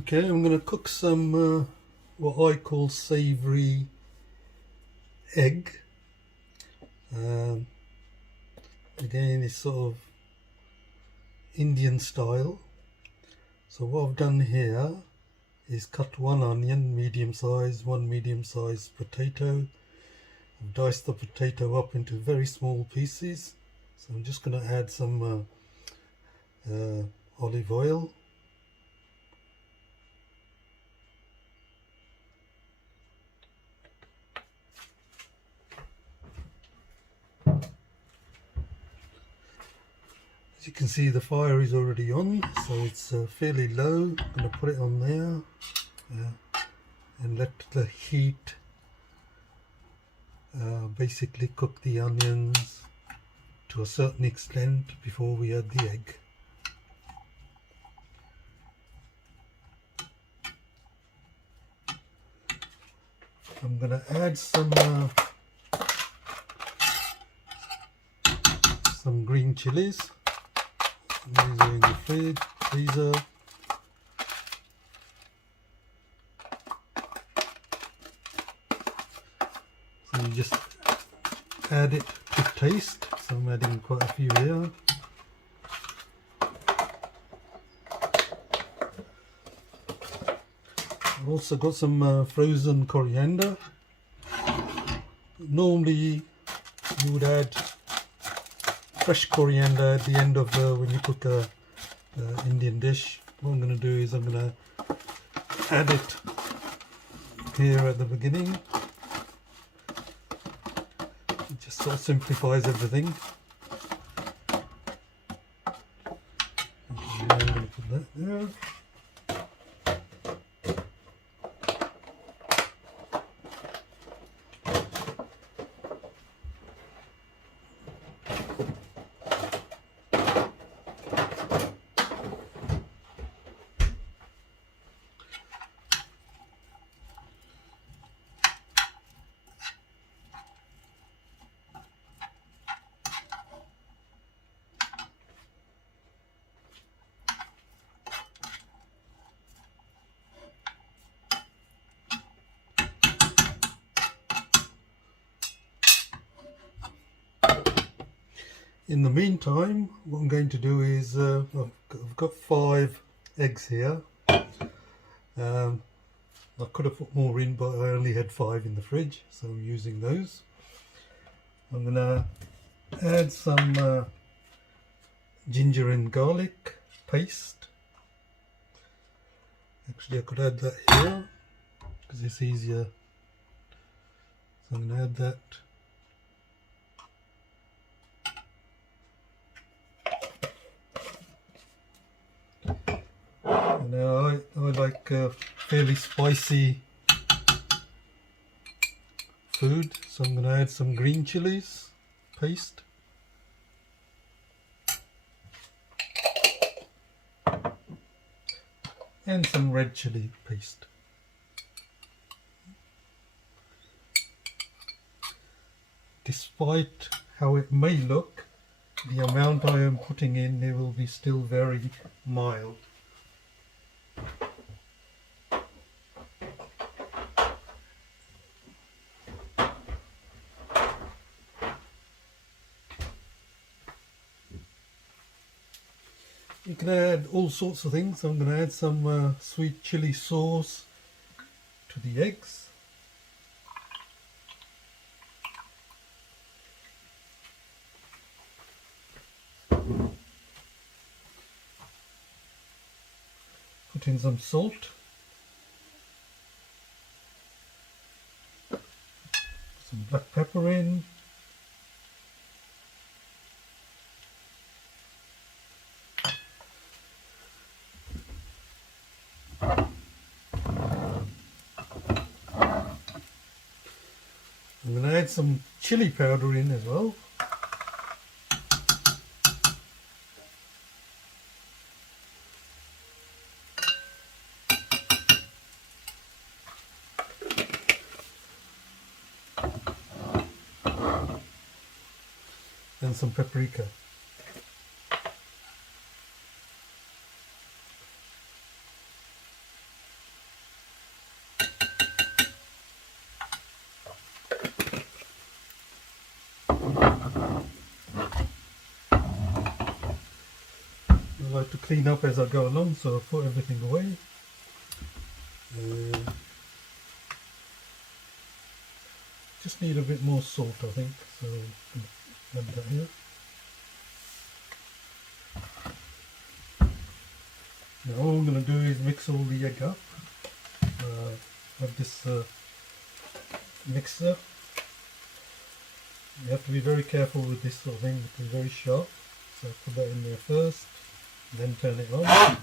Okay, I'm going to cook some what I call savoury egg. Um, Again, it's sort of Indian style. So what I've done here is cut one onion, medium size, one medium sized potato. I've diced the potato up into very small pieces. So I'm just going to add some olive oil. As you can see, the fire is already on, so it's fairly low. I'm going to put it on there and let the heat basically cook the onions to a certain extent before we add the egg. I'm going to add some green chilies. These are in the freezer. So you just add it to taste. So I'm adding quite a few here. I've also got some frozen coriander. Normally you would add fresh coriander at the end of when you cook a Indian dish. What I'm going to do is I'm going to add it here at the beginning. It just sort of simplifies everything. And I'm going to put that there. In the meantime, what I'm going to do is I've got 5 eggs here. I could have put more in, but I only had 5 in the fridge, so I'm using those. I'm going to add some ginger and garlic paste. Actually, I could add that here because it's easier. So I'm going to add that. Now I like fairly spicy food, so I'm going to add some green chilies paste. And some red chili paste. Despite how it may look, the amount I am putting in, it will be still very mild. You can add all sorts of things. I'm going to add some sweet chili sauce to the eggs. Put in some salt. Some black pepper in. I'm going to add some chili powder in as well. And some paprika. I like to clean up as I go along, so I put everything away. Just need a bit more salt, I think, so add that here. Now all I'm going to do is mix all the egg up. Have this mixer. You have to be very careful with this sort of thing, it's very sharp. So put that in there first, then turn it on.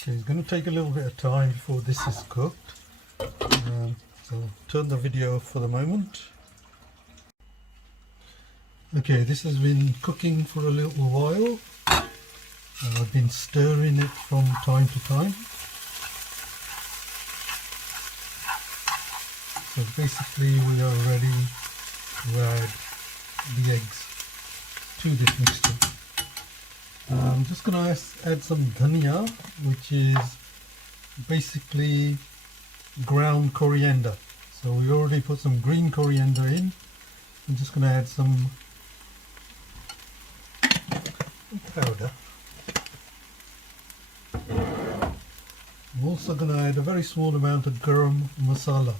Okay, it's going to take a little bit of time before this is cooked, so turn the video off for the moment. Okay, this has been cooking for a little while. I've been stirring it from time to time. So basically we are ready to add the eggs to this mixture. I'm just going to add some dhania, which is basically ground coriander. So we already put some green coriander in. I'm just going to add some powder. I'm also going to add a very small amount of garam masala.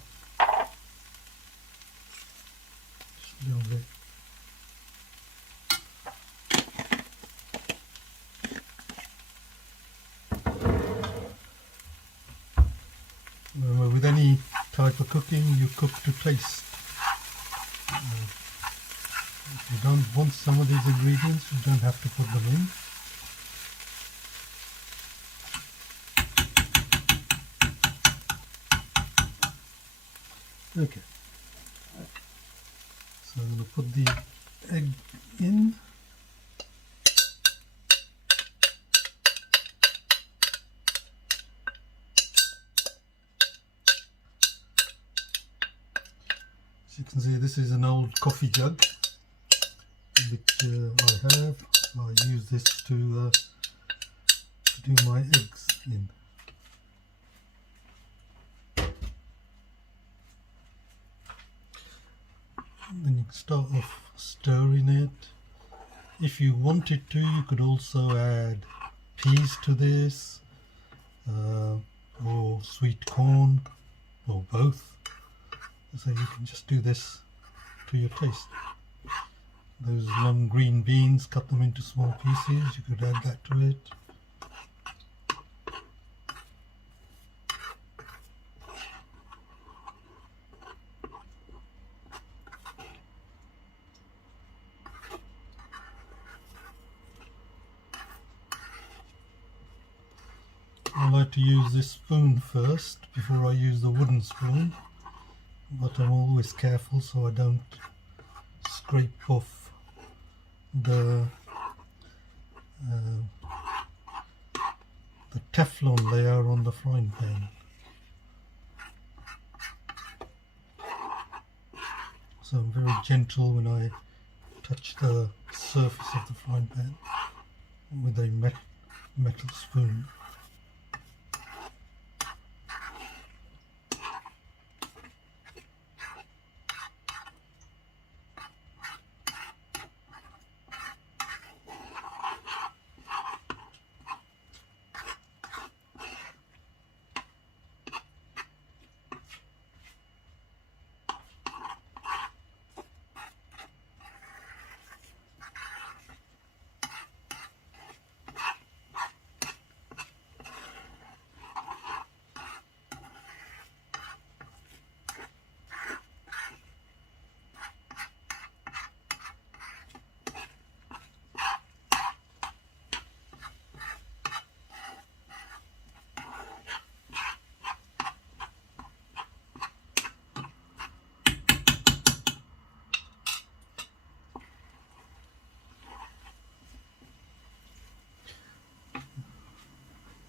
Just a little bit. With any type of cooking, you cook to taste. If you don't want some of these ingredients, you don't have to put them in. Okay. So I'm going to put the egg in. You can see this is an old coffee jug which I have. I use this to do my eggs in. And then you can start off stirring it. If you wanted to, you could also add peas to this, or sweet corn, or both. So you can just do this to your taste. Those long green beans, cut them into small pieces, you could add that to it. I like to use this spoon first before I use the wooden spoon. But I'm always careful so I don't scrape off the Teflon layer on the frying pan. so I'm very gentle when I touch the surface of the frying pan with a metal spoon.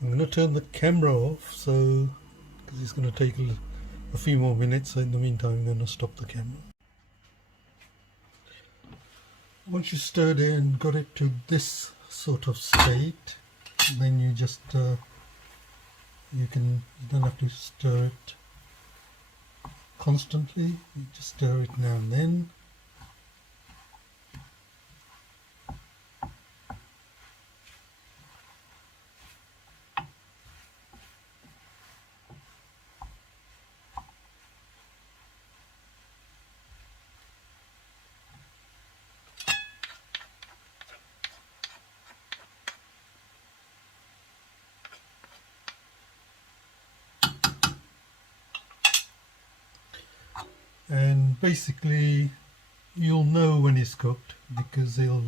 I'm going to turn the camera off, so because it's going to take a few more minutes. So in the meantime, I'm going to stop the camera. Once you stirred it and got it to this sort of state, then you just you don't have to stir it constantly. You just stir it now and then. And basically you'll know when it's cooked because you'll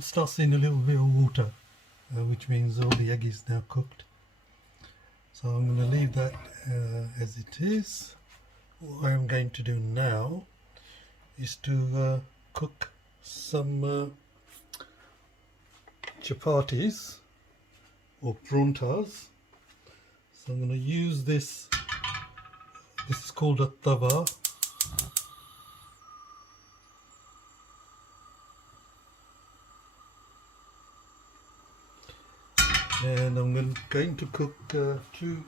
start seeing a little bit of water, which means all the egg is now cooked. So I'm going to leave that as it is. What I'm going to do now is to cook some chapatis or prontas. So I'm going to use this. This is called a tawa. And I'm going to cook two.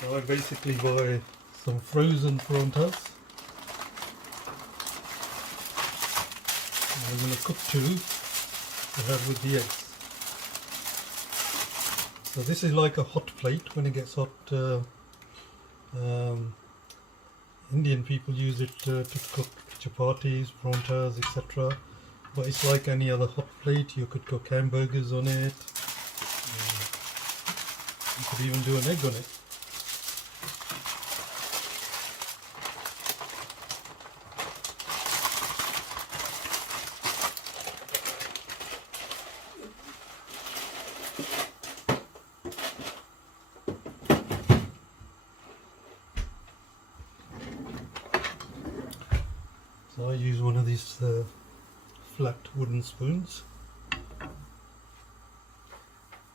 So I basically buy some frozen prontas. I'm going to cook two to have with the eggs. So this is like a hot plate. When it gets hot, Indian people use it to cook chapatis, prontas, etc. But it's like any other hot plate. You could cook hamburgers on it. You could even do an egg on it. So I use one of these flat wooden spoons.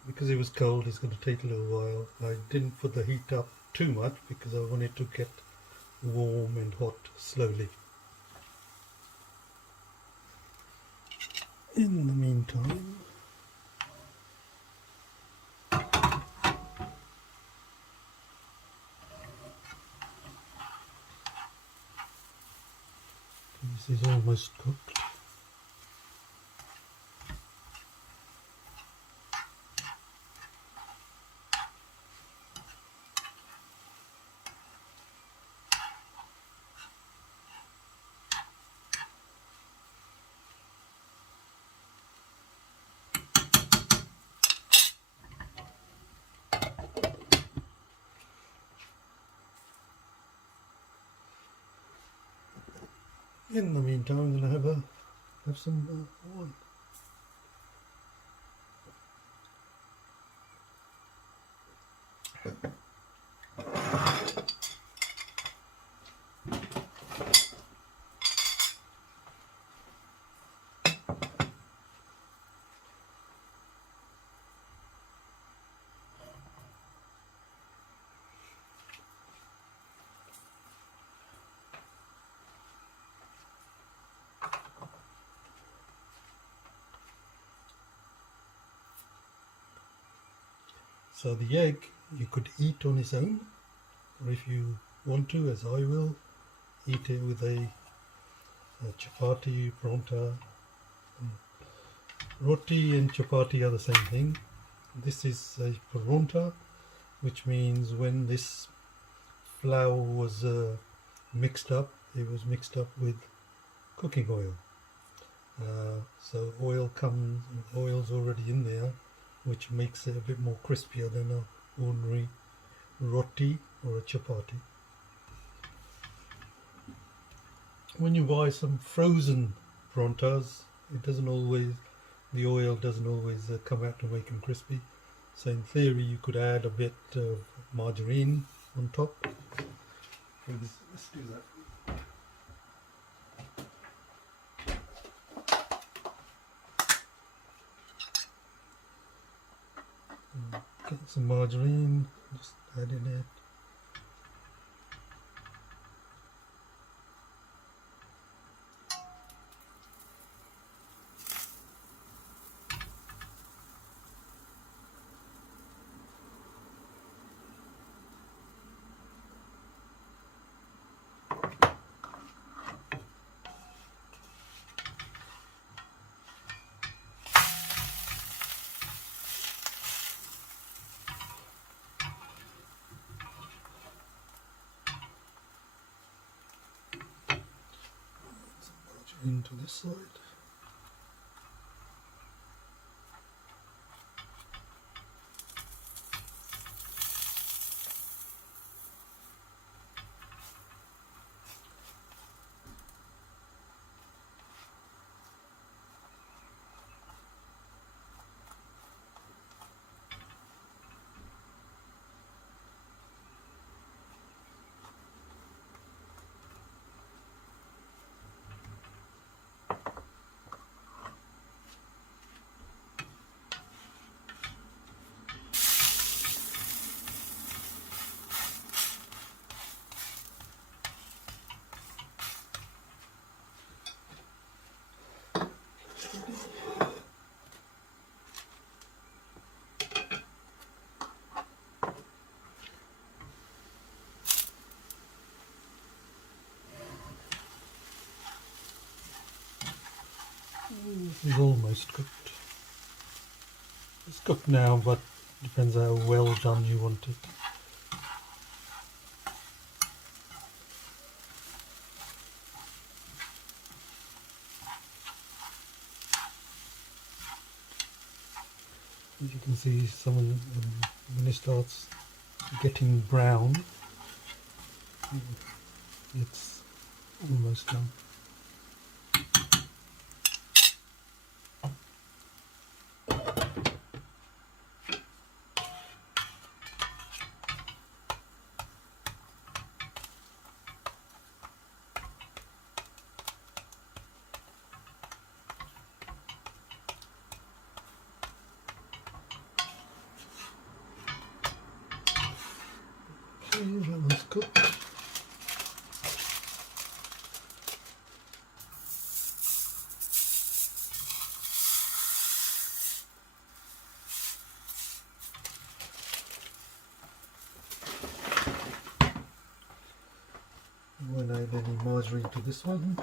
Because it was cold, it's going to take a little while. I didn't put the heat up too much because I wanted to get warm and hot slowly. In the meantime, this is almost cooked. In the meantime, I'm going to have some wine. So the egg you could eat on its own, or if you want to, as I will, eat it with a chapati, paronta. Roti and chapati are the same thing. This is a paronta, which means when this flour was mixed up, it was mixed up with cooking oil. So oil's already in there, which makes it a bit more crispier than an ordinary roti or a chapati. When you buy some frozen parontas, the oil doesn't always come out to make them crispy. So in theory, you could add a bit of margarine on top. Let's do that. Get some margarine, just add in it. Into this side. This is almost cooked. It's cooked now, but depends how well done you want it. As you can see, when it starts getting brown, it's almost done. Okay, that one's cooked. I won't add any margarine to this one.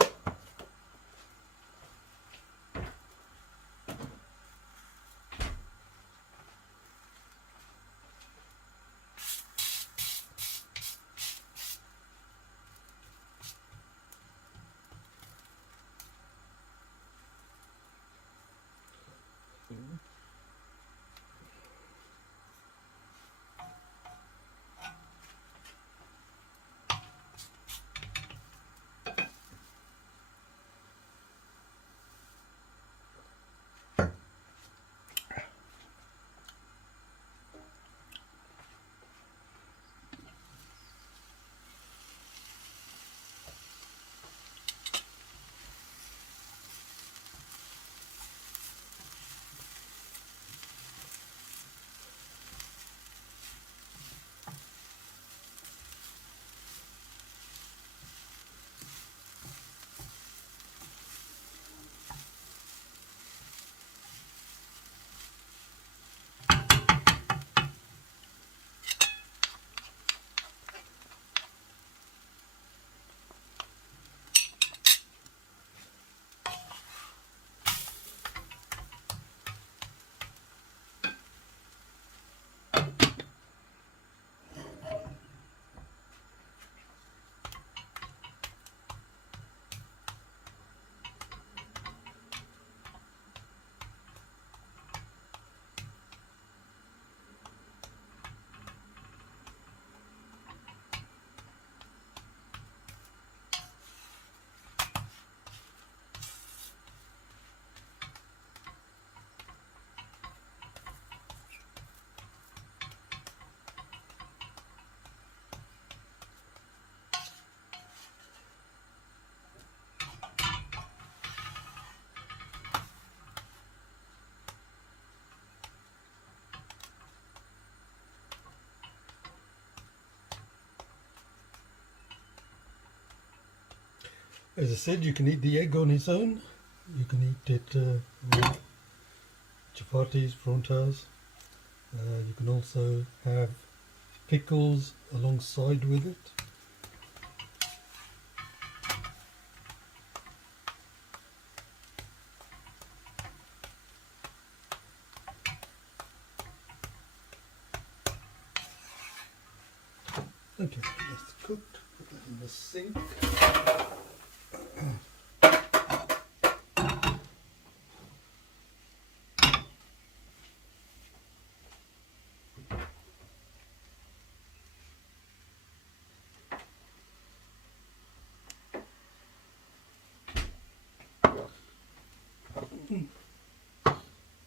As I said, you can eat the egg on its own. You can eat it with chapatis, prontas. You can also have pickles alongside with it. Okay, that's cooked. Put that in the sink.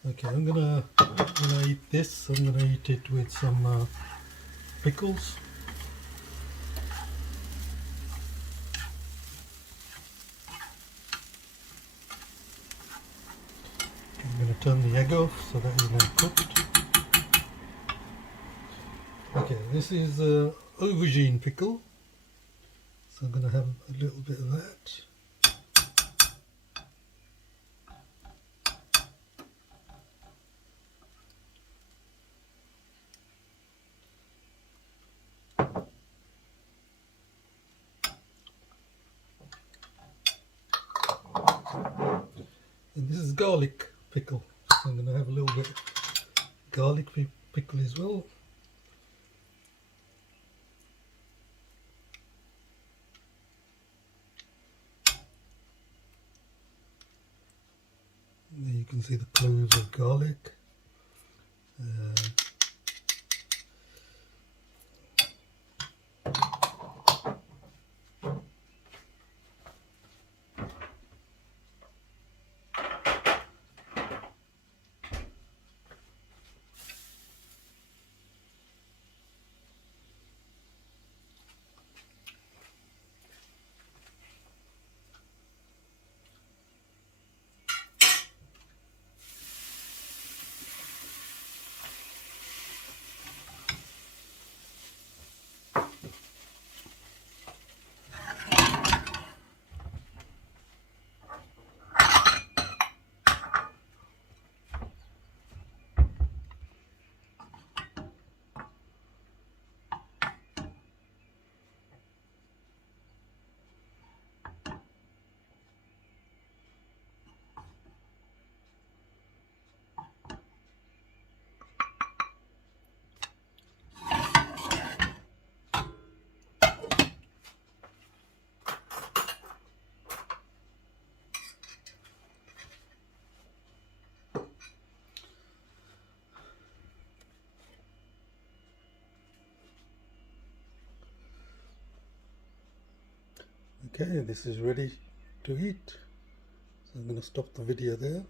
Okay, when I eat this, I'm gonna eat it with some pickles. I'm going to turn the egg off so that it's now cooked. Okay, this is aubergine pickle, so I'm going to have a little bit of that. And this is garlic pickle, so I'm going to have a little bit of garlic pickle as well. And there you can see the cloves of garlic. Okay, this is ready to eat. So I'm going to stop the video there.